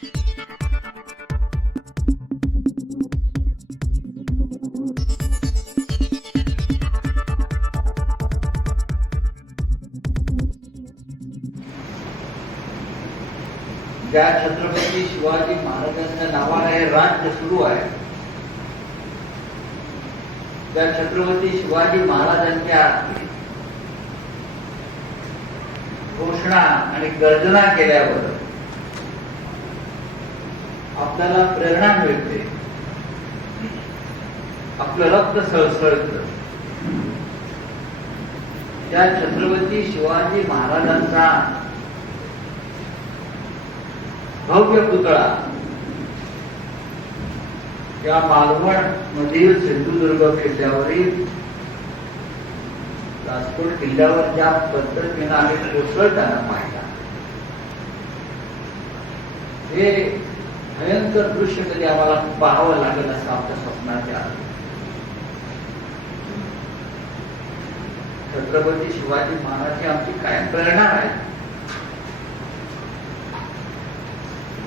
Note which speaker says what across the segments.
Speaker 1: ज्या छत्रपती शिवाजी महाराजांच्या नावाने हे राज्य सुरू आहे त्या छत्रपती शिवाजी महाराजांच्या घोषणा आणि गर्जना केल्यावर आपल्याला प्रेरणा मिळते. आपलं रक्त सळसळत. त्या छत्रपती शिवाजी महाराजांचा भव्य पुतळा या मालवण मधील सिंधुदुर्ग किल्ल्यावरील राजकोट किल्ल्यावर ज्या पद्धतीनं आम्ही कोसळताना पाहिला हे भयंकर दृश्य कधी आम्हाला पाहावं लागेल असं आमच्या स्वप्नात छत्रपती शिवाजी महाराज ही आमची कायम प्रेरणा आहे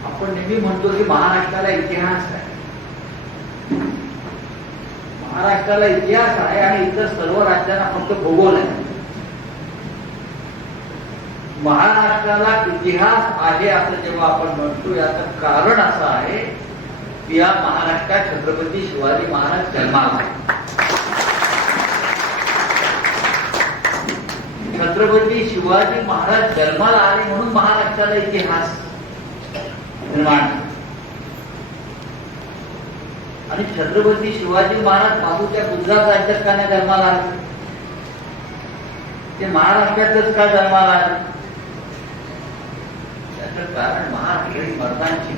Speaker 1: आपण नेहमी म्हणतो की महाराष्ट्राला इतिहास आहे. महाराष्ट्राला इतिहास आहे आणि इतर सर्व राज्यांना फक्त भूगोल आहे. महाराष्ट्राला इतिहास आहे असं जेव्हा आपण म्हणतो याचं कारण असं आहे की या महाराष्ट्रात छत्रपती शिवाजी महाराज जन्माला छत्रपती शिवाजी महाराज जन्माला आले म्हणून महाराष्ट्राला इतिहास निर्माण आणि छत्रपती शिवाजी महाराज बाबूच्या गुजरात राज्यात का नाही जन्माला आले. ते महाराष्ट्रातच का जन्माला आले? त्याचं कारण महाराष्ट्र मर्दांची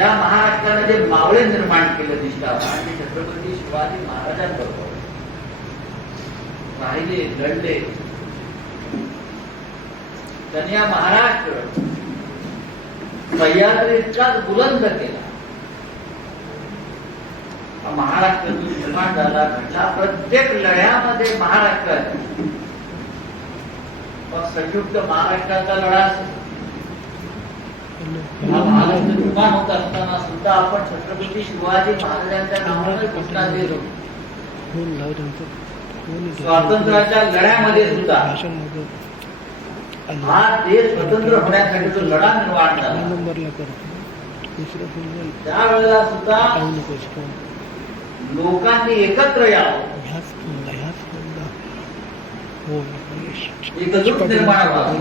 Speaker 1: या महाराष्ट्राने जे मावळे निर्माण केलं दिसतात ते छत्रपती शिवाजी महाराजांबरोबर. राहिले लढले. त्यांनी या महाराष्ट्र सह्याद्री बुलंद केला. महाराष्ट्र निर्माण झाला घडला. प्रत्येक लढ्यामध्ये महाराष्ट्रात मग संयुक्त महाराष्ट्राचा लढा हा महाराष्ट्र निर्माण होत असताना सुद्धा आपण छत्रपती शिवाजी महाराजांच्या नावाने घोषणा स्वातंत्र्याच्या लढ्यामध्ये सुद्धा. हा देश स्वतंत्र होण्यासाठी जो लढा निर्माण झाला. त्यावेळेला सुद्धा लोकांनी एकत्र यावं. निर्माण व्हावं.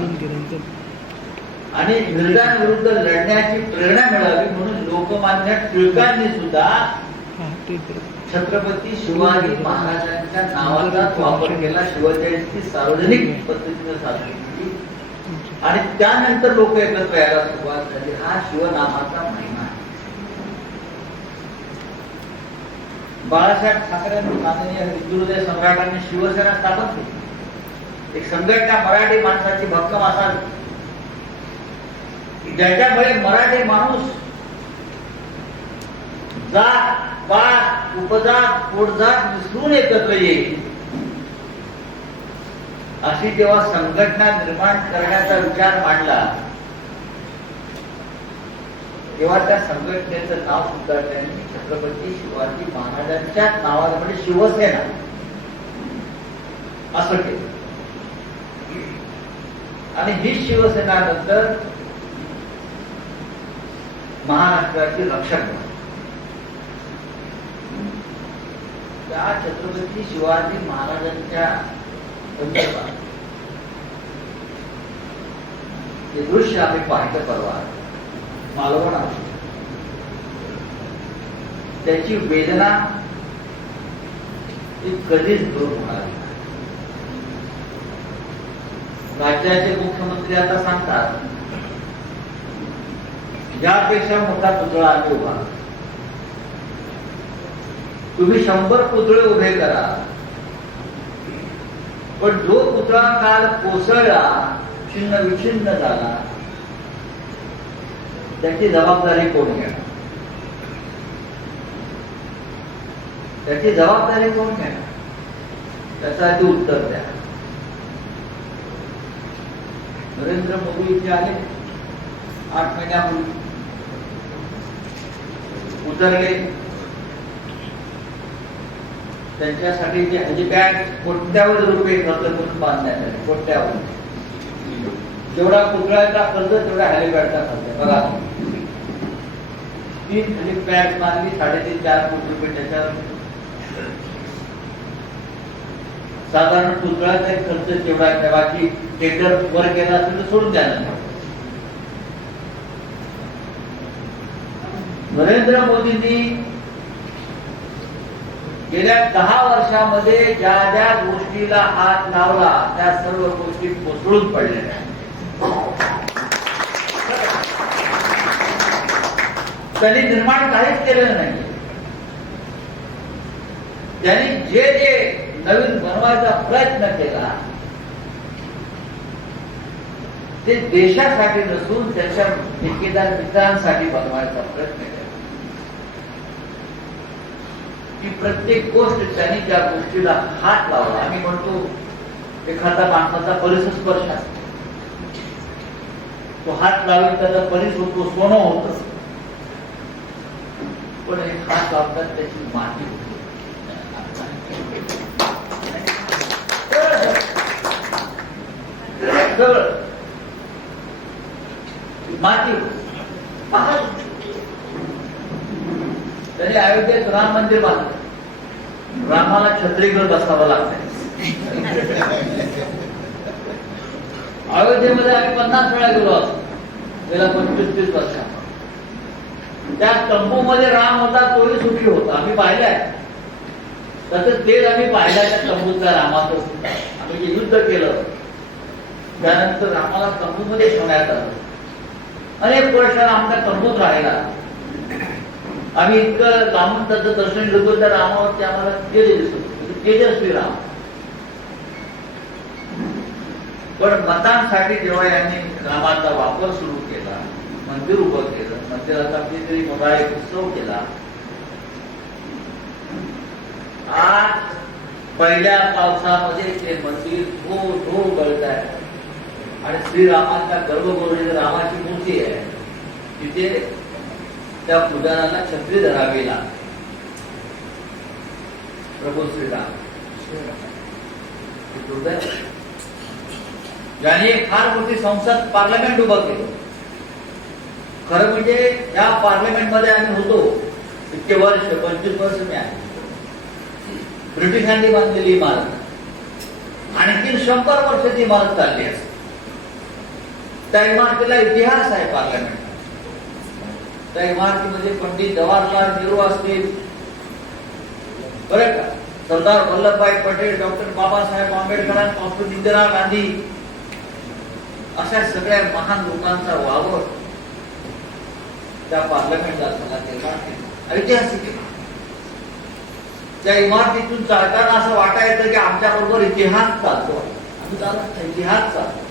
Speaker 1: आणि इंग्रजांविरुद्ध लढण्याची प्रेरणा मिळावी म्हणून लोकमान्य टिळकांनी सुद्धा छत्रपती शिवाजी महाराजांच्या नावाचाच वापर केला शिवजयंती सार्वजनिक पद्धतीने साजरी केली. आणि त्यानंतर लोक एकत्र यायला सुरुवात झाली. हा शिवनामाचा महिमा आहे. बाळासाहेब ठाकरेंनी माननीय हिंदुहृदय सम्राटांनी शिवसेना स्थापन केली. एक संघटना मराठी माणसाची भक्कम असावी की ज्याच्यामुळे मराठी माणूस जात पात उपजात पोटजात विसरून एकत्र येईल. अशी जेव्हा संघटना निर्माण करण्याचा विचार मांडला तेव्हा त्या संघटनेचं नाव सुद्धा त्यांनी छत्रपती शिवाजी महाराजांच्या नावाने म्हणजे शिवसेना असं केलं. आणि ही शिवसेना नंतर महाराष्ट्राची रक्षक त्या छत्रपती शिवाजी महाराजांच्या संदर्भात हे दृश्य आम्ही पाहिलं परवा. मालवणात त्याची वेदना ही कधीच दूर होणार नाही. राज्याचे मुख्यमंत्री आता सांगतात यापेक्षा मोठा पुतळा आम्ही उभा तुम्ही शंभर पुतळे उभे करा. पण जो पुतळा काल कोसळला छिन्न विछिन्न झाला त्याची जबाबदारी कोण घेणार? त्याची जबाबदारी कोण घेणार? त्याचं उत्तर द्या. नरेंद्र मोदी इथे आले. आठ महिन्यापूर्वी उतरले. त्यांच्यासाठी जे हॅलिपॅड कोट्यावधी रुपये खर्च करून बांधण्यात आले कोट्यावधी जेवढा पुतळ्याचा खर्च तेवढा हॅलिपॅडचा खर्च बघा. तीन हॅलिपॅड बांधली साडेतीन चार कोटी रुपये त्याच्यावर. साधारण पुतळ्याचा खर्च तेवढा आहे बाकी टेंडर वर केला असेल तर सोडून द्या नरेंद्र मोदींनी गेल्या दहा वर्षामध्ये ज्या ज्या गोष्टीला हात लावला त्या सर्व गोष्टी कोसळून पडलेल्या त्यांनी निर्माण काहीच केलेलं नाही त्यांनी जे जे नवीन बनवायचा प्रयत्न केला. ते देशासाठी नसून त्याच्या ठेकेदार मित्रांसाठी बनवायचा प्रयत्न केला. की प्रत्येक गोष्ट त्यांनी त्या गोष्टीला हात लावला. आम्ही म्हणतो एखादा माणसाचा परिसर स्पर्श असतो. तो हात लावेल त्याचा परिस होतो सोनं होत. पण हे हात लावतात त्याची माती होती. सगळं माती. त्याने अयोध्येत राम मंदिर बांधलं. रामाला छत्रीकडे बसावं लागतंय. अयोध्येमध्ये आम्ही पन्नास वेळा गेलो असतो गेल्या पंचवीस तीस वर्षात. त्या तंबूमध्ये राम होता तोही सुखी होता. आम्ही पाहिलाय. तसंच तेच आम्ही पाहिलं त्या तंबूतल्या रामाचं. आम्ही युद्ध केलं. त्यानंतर रामाला तंबूमध्ये ठेवण्यात आलं. अनेक वर्ष आमच्या तंबूत राहिला. आम्ही इतकं लांबून त्याचं दर्शन घेतो त्या रामावरती आम्हाला तेज दिसत तेजस्वी म्हणजे राम. पण मतांसाठी जेव्हा यांनी रामाचा वापर सुरू केला मंदिर उभं केलं मंदिराचा कितीतरी मोठा एक उत्सव केला आज पहिल्या पावसामध्ये ते मंदिर धो धो गळत आहे आणि श्रीरामाच्या गर्भगृही रामाची मूर्ती आहे. तिथे त्या पुजाराला छत्री धरावी लागते. प्रभू श्रीराम. हे ज्यांनी एक फार मोठी संसद पार्लमेंट उभं केलं. खरं म्हणजे या पार्लमेंटमध्ये आम्ही होतो. इतके वर्ष पंचवीस वर्ष मी आहे. ब्रिटिशांनी बांधलेली इमारत. आणखी शंभर वर्ष ती इमारत चालली असते. इतिहास आहे पार्लमेंट त्या इमारतीमध्ये पंडित जवाहरलाल नेहरू असतील बरं का? सरदार वल्लभभाई पटेल डॉक्टर बाबासाहेब आंबेडकरांपासून इंदिरा गांधी। अशा सगळ्या महान लोकांचा वावर त्या पार्लमेंटला झाला ऐतिहासिक आहे. त्या इमारतीतून चालताना असं वाटायचं की आमच्या बरोबर इतिहास चालतो. आम्ही चालत इतिहास चालतो.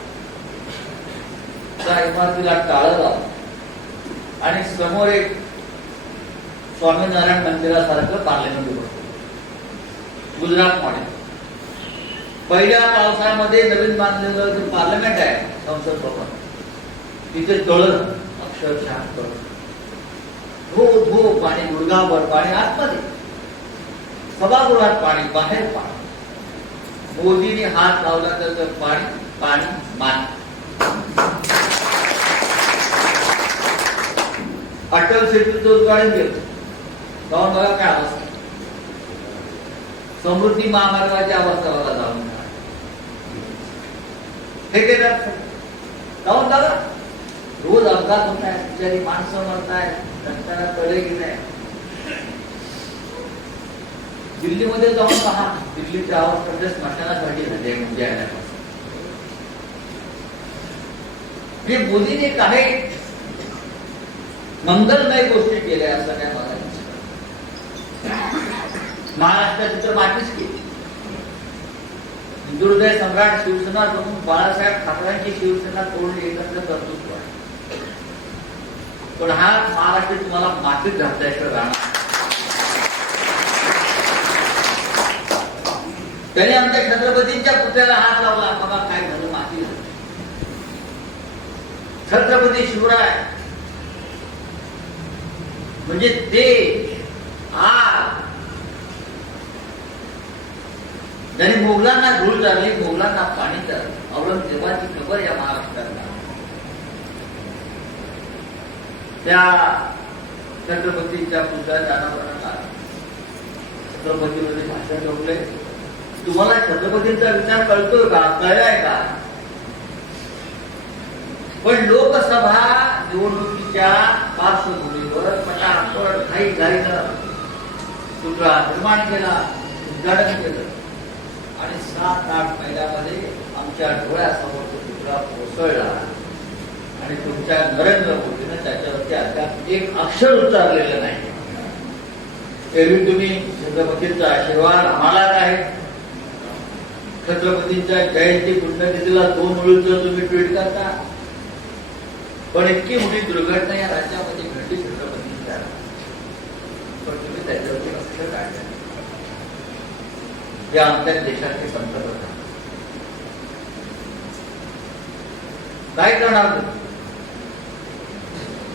Speaker 1: त्या इमारतीला टाळत आहोत. आणि समोर एक स्वामीनारायण मंदिरासारखं पार्लमेंट उभं गुजरात मॉडेल पहिल्या पावसाळ्यामध्ये नवीन बांधलेलं जे पार्लमेंट आहे संसद भवन तिथे तळण अक्षरशः तळण धो धो पाणी गुडगावर पाणी आतमध्ये. सभागृहात पाणी बाहेर पाणी. मोदीने हात लावला तर पाणी पाणी मान. अटल सेतूचं उद्घाटन केलं जाऊन बघा काय अवस्था? समृद्धी महामार्गाची अवस्था बघा जाऊन हे केलं जाऊन बघा रोज अपघात होत आहे बिचारी माणसं मरत आहेत. रस्त्याला तळे घेत आहे दिल्लीमध्ये जाऊन पहा. दिल्लीच्या अवस्था स्मशानासाठी झाली आहे. म्हणजे आल्यापासून. हे मोदीने काही मंगलमय गोष्टी केल्या असं काय मला महाराष्ट्राची तर मातीच केली. हिंदुहृदय सम्राट शिवसेना म्हणून बाळासाहेब ठाकरेंची शिवसेना तोडली एकत्र कर्तृत्व आहे पण हा महाराष्ट्र तुम्हाला मातीत घातल्याशिवाय राहणार. त्याने आमच्या छत्रपतींच्या पुतळ्याला हात लावला बाबा काय झालं माती छत्रपती शिवराय म्हणजे ते आज ज्याने मोगलांना धूळ चालली मोगलांना पाणी चाललं औरंगजेबाची खबर या महाराष्ट्राला. त्या छत्रपतीच्या पुतळ्या जाणाऱ्यांना छत्रपतीमध्ये भाषण ठेवले तुम्हाला छत्रपतींचा विचार कळतोय का? कळलाय का? पण लोकसभा निवडणुकीच्या पार्श्वभूमीवर पटापट घाई घाईनं पुतळा निर्माण केला उद्घाटन केलं. आणि सात आठ महिन्यामध्ये आमच्या डोळ्यासमोर तो पुतळा कोसळला. आणि तुमच्या नरेंद्र मोदीनं त्याच्यावरती अद्याप एक अक्षर उच्चारलेलं नाही. एरवी तुम्ही छत्रपतींचा आशीर्वाद आम्हाला काय छत्रपतींच्या जयंती पुण्यतिथीला दोन मिळून तुम्ही ट्विट करता. पण इतकी मोठी दुर्घटना या राज्यामध्ये घडली छत्रपतींच्या पण तुम्ही त्याच्यावरती लक्ष काढलं हे आमच्या देशाचे पंतप्रधान. काय करणार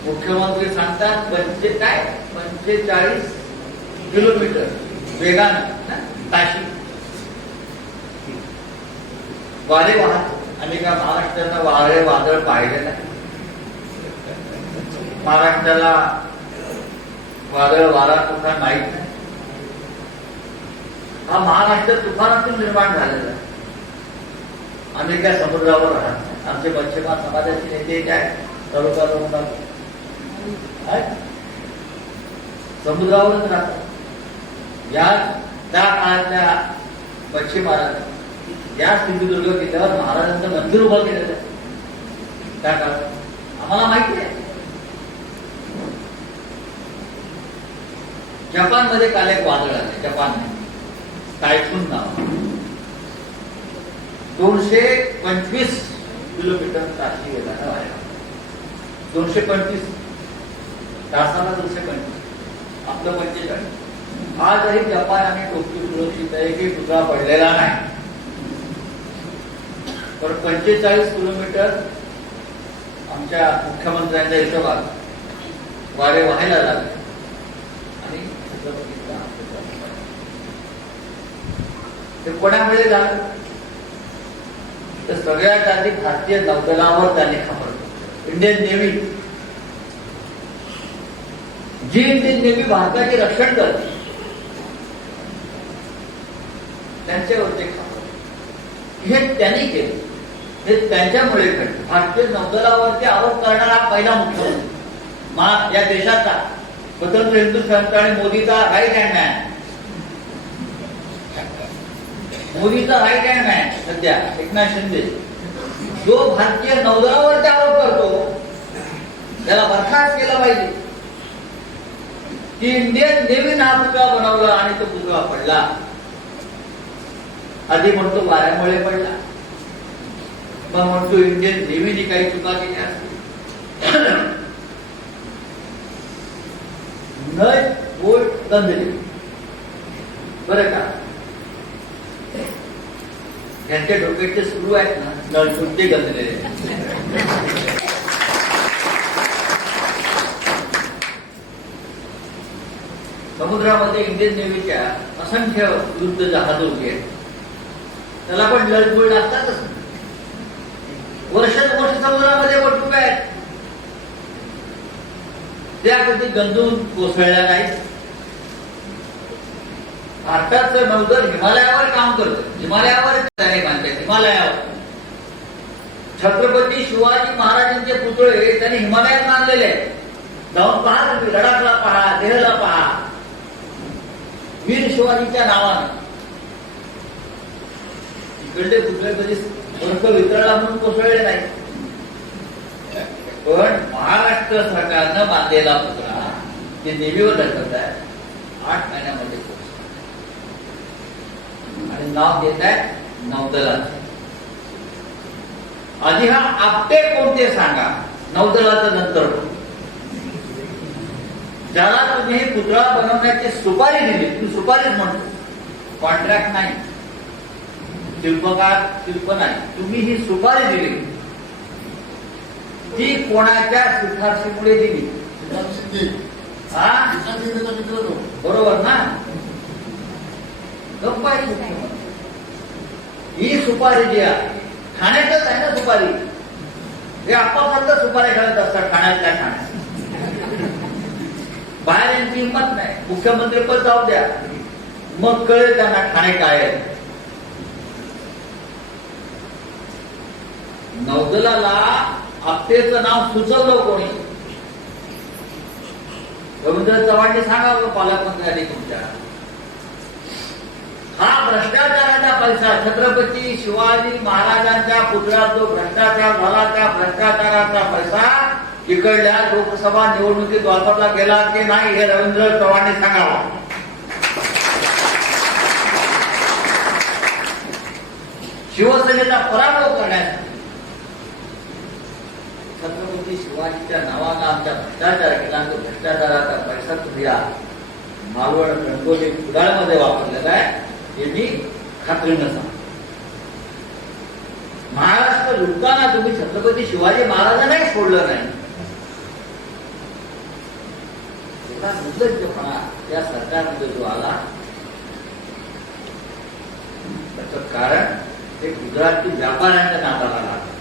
Speaker 1: मुख्यमंत्री सांगतात पंचे काय पंचेचाळीस किलोमीटर वेगानं ताशी. वारे वाहत आणि का महाराष्ट्रानं वारे वादळ पाहिले नाही महाराष्ट्राला वादळ वारा कुठला माहीत नाही हा महाराष्ट्र तुफानातून निर्माण झालेला आहे. आम्ही त्या समुद्रावर राहत आमचे मच्छिमार समाजाचे नेते काय? तालुका समुद्रावरच राहतात. या त्या काळातल्या मच्छीमारांनी या सिंधुदुर्ग किल्ल्यावर महाराजांचं मंदिर उभं केलेलं आहे. त्या काळात. आम्हाला माहिती आहे. जपानमध्ये काल एक वादळ आले जपानमध्ये. टायफून नाव. दोनशे पंचवीस किलोमीटर ताशी वेगानं वाऱ्या दोनशे पंचवीस. तासाला दोनशे पंचवीस. आपलं पंचेचाळीस आजही जपान आणि टोकियो सुरक्षित आहे की दुसरा पडलेला नाही. पण पंचेचाळीस किलोमीटर आमच्या मुख्यमंत्र्यांच्या हिशोबात वारे व्हायला लागले. आणि छत्रपतींचा आशीर्वाद मिळाला. ते कोणामुळे झालं तर सगळ्यात आधी भारतीय नौदलावर त्याने खबर इंडियन नेव्ही. जी इंडियन नेव्ही भारताचे रक्षण करते त्यांच्यावरती खबर हे त्यांनी केलं. हे त्यांच्यामुळे घडलं. भारतीय नौदलावरती आरोप करणारा हा पहिला मुख्यमंत्री. मा या देशाचा. स्वतंत्र हिंदुस्थानचा आणि मोदीचा राईट हँड मॅन मोदीचा राईट हँड मॅन सध्या एकनाथ शिंदे. जो भारतीय नौदलावरती आरोप करतो त्याला बरखास्त केलं पाहिजे. की इंडियन नेव्हीनं हा पुतळा बनवला आणि तो पुतळा पडला. आधी म्हणतो वाऱ्यामुळे पडला. मग म्हणतो इंडियन नेव्हीने काही चुका केल्या असतील. नळ बोट गंधले बरं का? यांच्या डोक्याचे सुरू आहेत ना नळ ते समुद्रामध्ये इंडियन नेव्हीच्या असंख्य युद्ध जहाज उभी आहेत त्याला पण लळबुळ लागतातच. वर्षात वर्ष समुद्रामध्ये वटुक आहेत त्या कधी गंजून कोसळल्या नाहीत. भारताचं नौदल हिमालयावर काम करतं. हिमालयावर त्याने बांधले हिमालयावर. छत्रपती शिवाजी महाराजांचे पुतळे त्यांनी हिमालयात बांधलेले आहेत. जाऊन पहा तुम्ही लडाखला पहा देहला पहा. वीर शिवाजीच्या नावानं. इकडले पुतळे कधी वर्ग वितळला म्हणून कोसळले नाही पण महाराष्ट्र सरकारनं बांधलेला पुतळा ते देवीवर ढकलत आहे. आठ महिन्या नाव देत आहे? नौदलाचं. आधी हा आपटे कोणते सांगा? नौदलाचं नंतर? ज्याला तुम्ही पुतळा बनवण्याची सुपारी दिली तुम्ही सुपारीच म्हणतो. कॉन्ट्रॅक्ट नाही. शिल्पकार शिल्प नाही. तुम्ही ही सुपारी दिली. ती कोणाच्या शिफारशीमुळे दिली? हा? बरोबर ना? गप्प. ही सुपारी जी आहे ठाण्यातच आहे ना सुपारी? हे आपापसातच सुपारी खेळत असतात ठाण्यातल्या ठाण्यात बाहेर यांची हिंमत नाही. मुख्यमंत्री पण जाऊ द्या. मग कळेल त्यांना ठाणे काय आहे. नौदलाला आपटेचं नाव सुचवलं कोणी? रवींद्र चव्हाणने सांगावं पालकमंत्र्यांनी तुमच्या. हा भ्रष्टाचाराचा पैसा. छत्रपती शिवाजी महाराजांच्या पुतळ्यात जो भ्रष्टाचार झाला त्या भ्रष्टाचाराचा पैसा इकडल्या लोकसभा निवडणुकीत वापरला गेला की नाही हे रवींद्र चव्हाणने सांगावा. शिवसेनेचा पराभव करण्यासाठी छत्रपती शिवाजीच्या नावानं आमच्या भ्रष्टाचार केला. तो भ्रष्टाचाराचा पैसा तुम्ही मालवण कणकोली कुडाळमध्ये वापरलेला आहे. हे मी खात्रीनं सांगतो महाराष्ट्र लुटताना तुम्ही छत्रपती शिवाजी महाराजांनाही सोडलं नाही. एवढा निर्लज्जपणा या सरकारमध्ये जो आला त्याचं कारण ते गुजराती व्यापाऱ्यांच्या नादाला लागलं.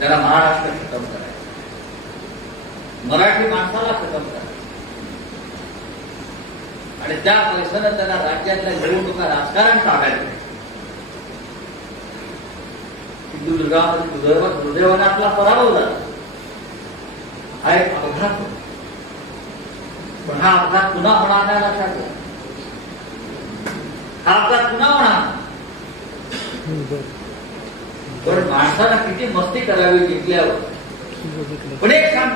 Speaker 1: त्याला महाराष्ट्र खतम करायचं. मराठी माणसाला खतम करायचं. आणि त्या पैशानं त्यांना राज्यातल्या निवडणुका राजकारण टाकायचं सिंधुदुर्गामध्ये दुर्दैवात दुर्दैवाने आपला पराभव झाला. हा एक अपघात पण हा अपघात पुन्हा होणार नाही लक्षात घ्या. हा अपघात पुन्हा होणार पण माणसाला किती मस्ती करावी जिंकल्यावर. पण एक सांग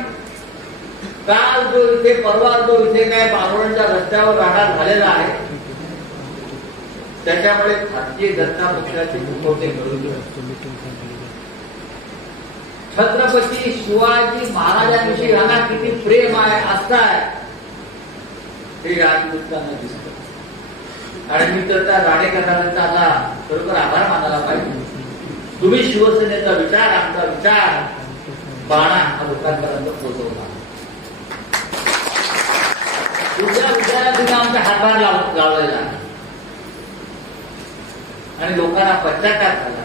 Speaker 1: काल जो इथे परवा जो इथे काय बारोडच्या रस्त्यावर राडा झालेला आहे त्याच्यामुळे भारतीय जनता पक्षाचे
Speaker 2: मुखवते
Speaker 1: छत्रपती शिवाजी महाराजांविषयी यांना किती प्रेम आहे आस्था आहे हे या दिसत. आणि मी तर त्या राणेकरांचा आता खरोखर आभार मानायला पाहिजे. तुम्ही शिवसेनेचा विचार आमचा विचार बाणा हा लोकांपर्यंत पोहोचवला. तुमच्या विचारात तुम्ही आमचा हातभार लावलेला आणि लोकांना पश्चाताप झाला.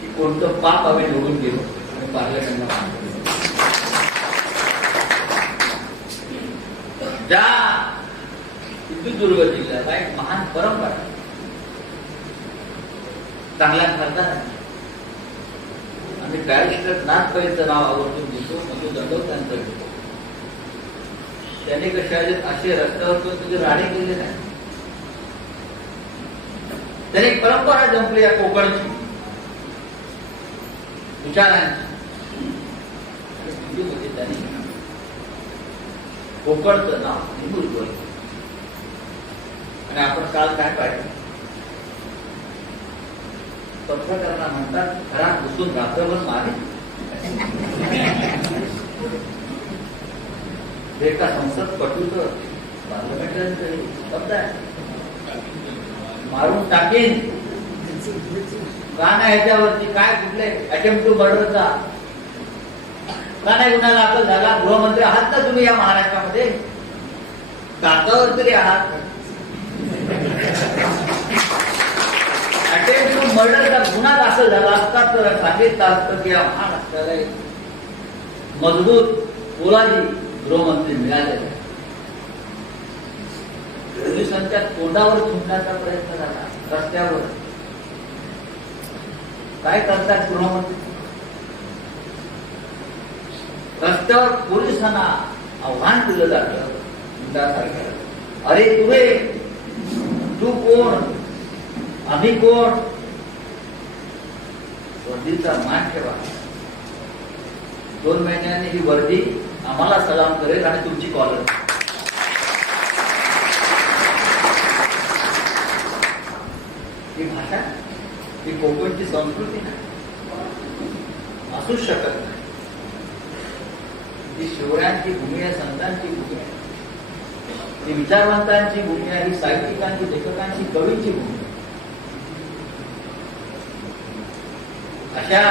Speaker 1: की कोणतं पाप आम्ही निवडून गेलो आणि पार्लमेंटला ज्या सिंधुदुर्ग जिल्ह्याला एक महान परंपरा आहे. चांगल्या खासदार आम्ही आम्ही बॅरिस्टर नाथपैचं नाव आवर्जून घेतो मधू दंडव त्यांचं घेतो त्याने कशा असे रस्त्यावर तुझे राणे केले नाही. त्याने एक परंपरा जमली या कोकणची. विचारांची. होते त्याने. कोकणचं नाव हिंदुत्व आणि आपण काल काय पाहिजे पत्रकारांना म्हणतात घरात बसून रात्रभर मारे हे का संसद पटूच पार्लमेंटरी शब्द आहे. मारून टाकेन. का नाही ह्याच्यावरती काय कुठले अटेम्प्ट टू मर्डरचा का नाही गुन्हा दाखल झाला? गृहमंत्री आहात ना तुम्ही या महाराष्ट्रामध्ये? कागदावर तरी आहात. अटेम्प्ट टू मर्डरचा गुन्हा दाखल झाला असता तर सांगितलं असतं की या महाराष्ट्राला मजबूत पोलादी गृहमंत्री मिळाले. पोलिसांच्या तोंडावर थुंकण्याचा प्रयत्न झाला. रस्त्यावर. काय करतात गृहमंत्री? रस्त्यावर पोलिसांना आव्हान दिलं जातं. गुंडासारख्या अरे तुरे तू कोण? आम्ही कोण? वर्दीचा मान ठेवा. दोन महिन्यांनी ही वर्दी आम्हाला सलाम करेल आणि तुमची कॉलर. ही भाषा ही कोकणची संस्कृती नाही. असूच शकत नाही. ही शिवरायांची भूमी आहे संतांची भूमी आहे. ही विचारवंतांची भूमी आहे ही साहित्यिकांची लेखकांची कवींची भूमी अशा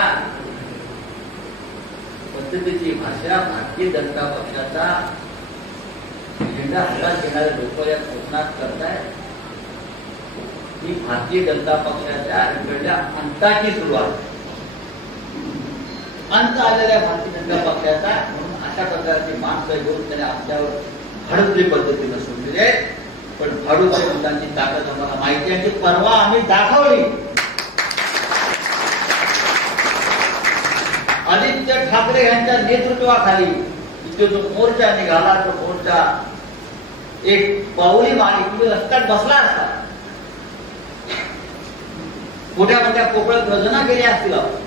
Speaker 1: पद्धतीची भाषा भारतीय जनता पक्षाचा झेंडा हातात घेणारे लोक या कोकणात करतायत. ही भारतीय जनता पक्षाच्या इकडल्या अंताची सुरुवात. अंत आलेल्या भारतीय जनता पक्षाचा म्हणून अशा प्रकारची माणसं घेऊन त्याने आमच्यावर हडपली पद्धतीनं सोडलेली आहे. पण भाडूच्या मुलांची ताकद आम्हाला माहिती आहे की परवा आम्ही दाखवली. आदित्य ठाकरे यांच्या नेतृत्वाखाली इथे जो मोर्चा निघाला तो मोर्चा एक पाऊली मागे तुम्ही रस्त्यात बसला असता. मोठ्या मोठ्या कोकणात रचना केल्या असतील आपण.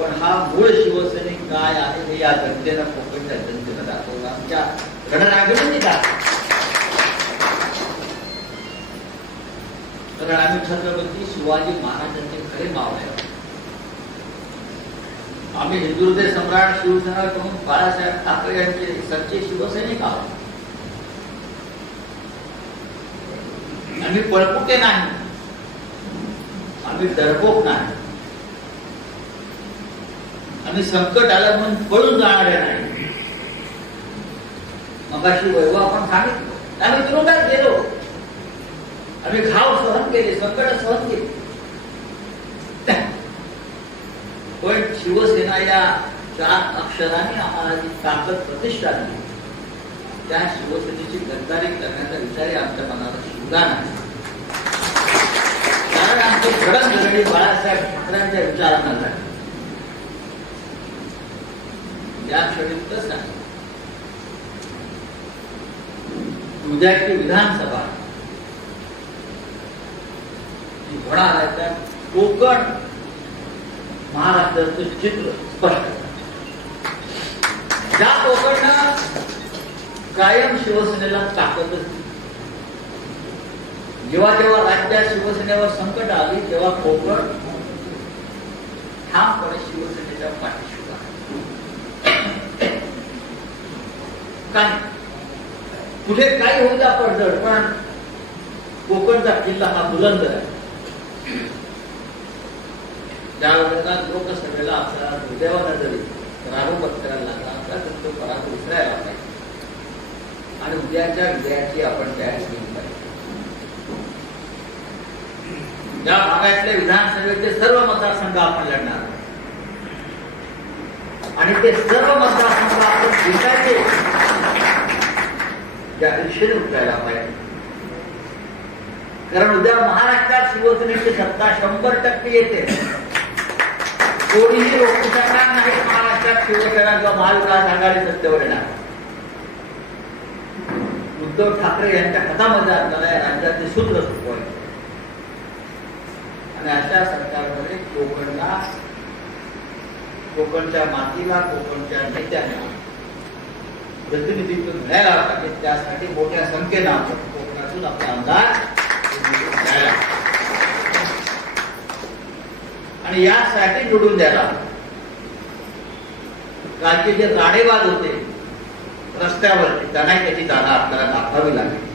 Speaker 1: पण हा मूळ शिवसैनिक काय आहे हे या जनतेला कोकणच्या जनतेला दाखवलं. आमच्या रणरागिणींनी दाखवलं. कारण आम्ही छत्रपती शिवाजी महाराजांचे खरे मावळे आहे आम्ही हिंदुहृदय सम्राट शिवसेना प्रमुख बाळासाहेब ठाकरे यांचे सच्चे शिवसैनिक आहोत. आम्ही पळपुटे नाही. आम्ही डरपोक नाही. आम्ही संकट आलं म्हणून पळून जाणारे नाही. मग अशी वैभव आपण सांगितलं. आम्ही तुरुंगात गेलो. आम्ही घाव सहन केले संकट सहन केली. पण शिवसेना या चार अक्षराने आम्हाला जी ताकद प्रतिष्ठा दिली. त्या शिवसेनेची गद्दारी करण्याचा विचारही आमच्या मनाला शिवला नाही. कारण आमचे आमची घडणघडणी बाळासाहेब ठाकरेंच्या विचारांना झाले. या क्षणी तसं आहे. उद्याची विधानसभा. होणार आहे त्या कोकण महाराष्ट्राचं चित्र स्पष्ट. त्या ज्या कायम शिवसेनेला ताकदच जेव्हा जेव्हा राज्यात शिवसेनेवर संकट आली तेव्हा कोकण ठामपणे शिवसेनेच्या पाठीशी उभा पुढे काय कुठे काही होऊ द्या पडझड पण कोकणचा किल्ला हा बुलंद आहे. त्यावेळेला लोकसभेला आपल्याला दुर्दैवाला जरी पराभव करायला लागला. असला तर तो पराग विसरायला पाहिजे आणि उद्याच्या विजयाची आपण तयारी केली पाहिजे. ज्या भागातले विधानसभेचे सर्व मतदारसंघ आपण लढणार आणि ते सर्व मतदारसंघ आपण जिंकायचे. त्या दिशेने उतरायला पाहिजे. कारण उद्या महाराष्ट्रात शिवसेनेची सत्ता शंभर टक्के येते. कोणीही रोखू शकणार नाही महाराष्ट्रात शिवसेना किंवा महाविकास आघाडी सत्तेवर येणार. उद्धव ठाकरे यांच्या कथामध्ये आपल्याला या राज्याचे सूत्र चुकवायचे आणि अशा सरकारमध्ये कोकणला कोकणच्या मातीला कोकणच्या नेत्यांना प्रतिनिधित्व मिळायला पाहिजे त्यासाठी मोठ्या संख्येनं आपण कोकणातून आपला आमदार आणि यासाठी निवडून द्यायला कालचे जे राडेवाद होते रस्त्यावरती त्यांनाही त्याची जागा आपल्याला दाखवावी लागेल.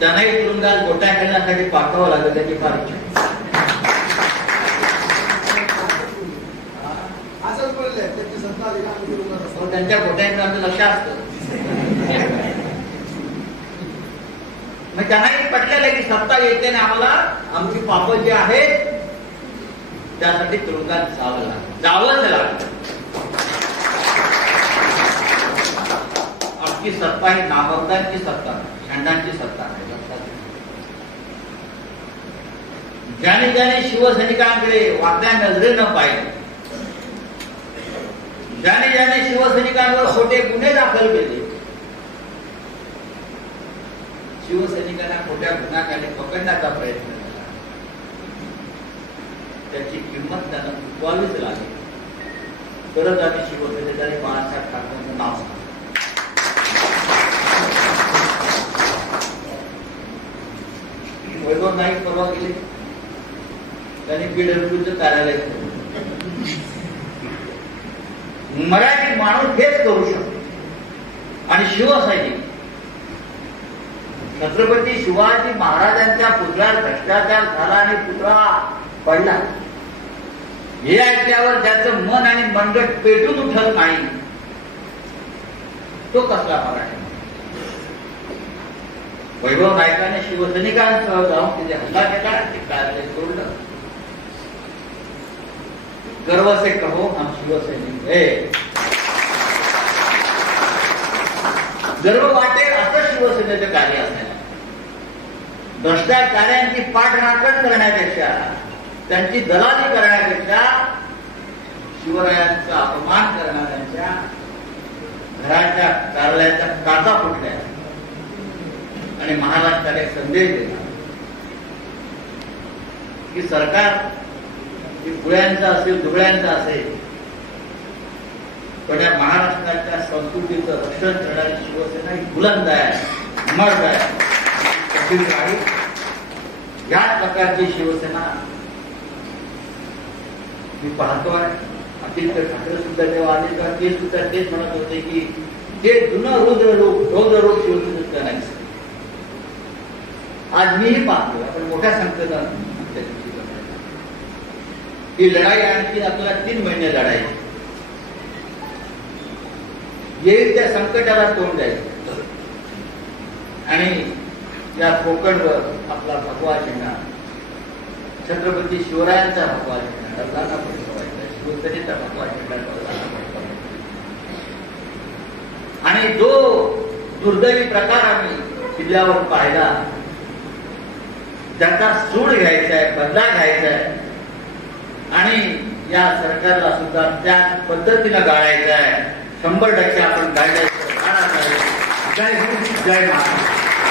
Speaker 1: त्यांनाही तुरुंगात गोट्या खेळण्यासाठी पाठवावं लागेल त्याची फार इच्छा आहे.
Speaker 3: असंच बोलले त्यांची सत्ता आली का आम्ही करू नका.
Speaker 1: पण त्यांच्या गोट्यांचं आमचं लक्ष असतं मग त्यांनाही पटलेलं आहे की सत्ता येते आणि आम्हाला. आमची पाप जी आहेत त्यासाठी तुरुंगात जावं लागलं. जावंच लागलं. आमची सत्ता ही नामवंतांची सत्ता नाही, झेंडांची सत्ता. नाही ज्याने ज्याने शिवसैनिकांकडे वाकड्या नजरेनं पाहिलं ज्याने ज्याने शिवसैनिकांवर खोटे गुन्हे दाखल केले शिवसैनिकांना खोट्या गुन्ह्याखाली पकडण्याचा प्रयत्न केला. त्याची किंमत त्यांना चुकवावीच लागेल. तरच आम्ही शिवसेनेच्या आणि बाळासाहेब ठाकरेंचं नाव सांगतो वैभव नाईक परवा गेले. त्यांनी पीडब्ल्यूचं कार्यालय मराठी माणूस हेच करू शकतो. आणि शिवसैनिक छत्रपती शिवाजी महाराजांच्या पुतळ्यात भ्रष्टाचार झाला आणि पुतळा पडला. हे ऐकल्यावर ज्याचं मन आणि मनगट पेटून उठत नाही. तो कसला मराठी? वैभव नायकाने शिवसैनिकांसह जाऊन तिथे हल्ला केला ते कार्य सोडलं. गर्व से कहो हम शिवसैनिक है. गर्व वाटे असं शिवसेनेचं कार्य असेल भ्रष्टाचार्यांची पाठराखण करण्यापेक्षा त्यांची दलाली करण्यापेक्षा शिवरायांचा अपमान करणाऱ्यांच्या घराच्या कार्यालयाच्या काचा फुटल्या. आणि महाराष्ट्राला एक संदेश दिला. की सरकार पुळ्यांचा असेल धुळ्यांचा असेल थोड्या महाराष्ट्राच्या संस्कृतीचं रक्षण करणारी शिवसेना ही बुलंद आहे मर्द आहे. कठीण राहील प्रकारची शिवसेना मी पाहतोय आदित्य ठाकरे सुद्धा जेव्हा आले तेव्हा ते सुद्धा तेच म्हणत होते की जे जुनं रुद्र रूप रौद्र रूप शिवसेनेचं नाही आज मीही पाहतोय. आपण मोठ्या संख्येनं त्या ही लढाई आणखी आपल्याला तीन महिने लढायची. येईल त्या संकटाला तोंड द्यायचं. आणि या कोकणवर आपला भगवा झेंडा. छत्रपती शिवरायांचा भगवा झेंडा डबलांना फडकवायचा शिवसेनेचा भगवा झेंडा फडकवायचा आणि जो दुर्दैवी प्रकार आम्ही किल्ल्यावर पाहिला त्याचा सूड घ्यायचा आहे बदला घ्यायचा आहे. आणि या सरकारला सुद्धा त्या पद्धतीनं गाळायचं आहे. शंभर टक्के आपण गाळायचं जय हिंद जय महाराज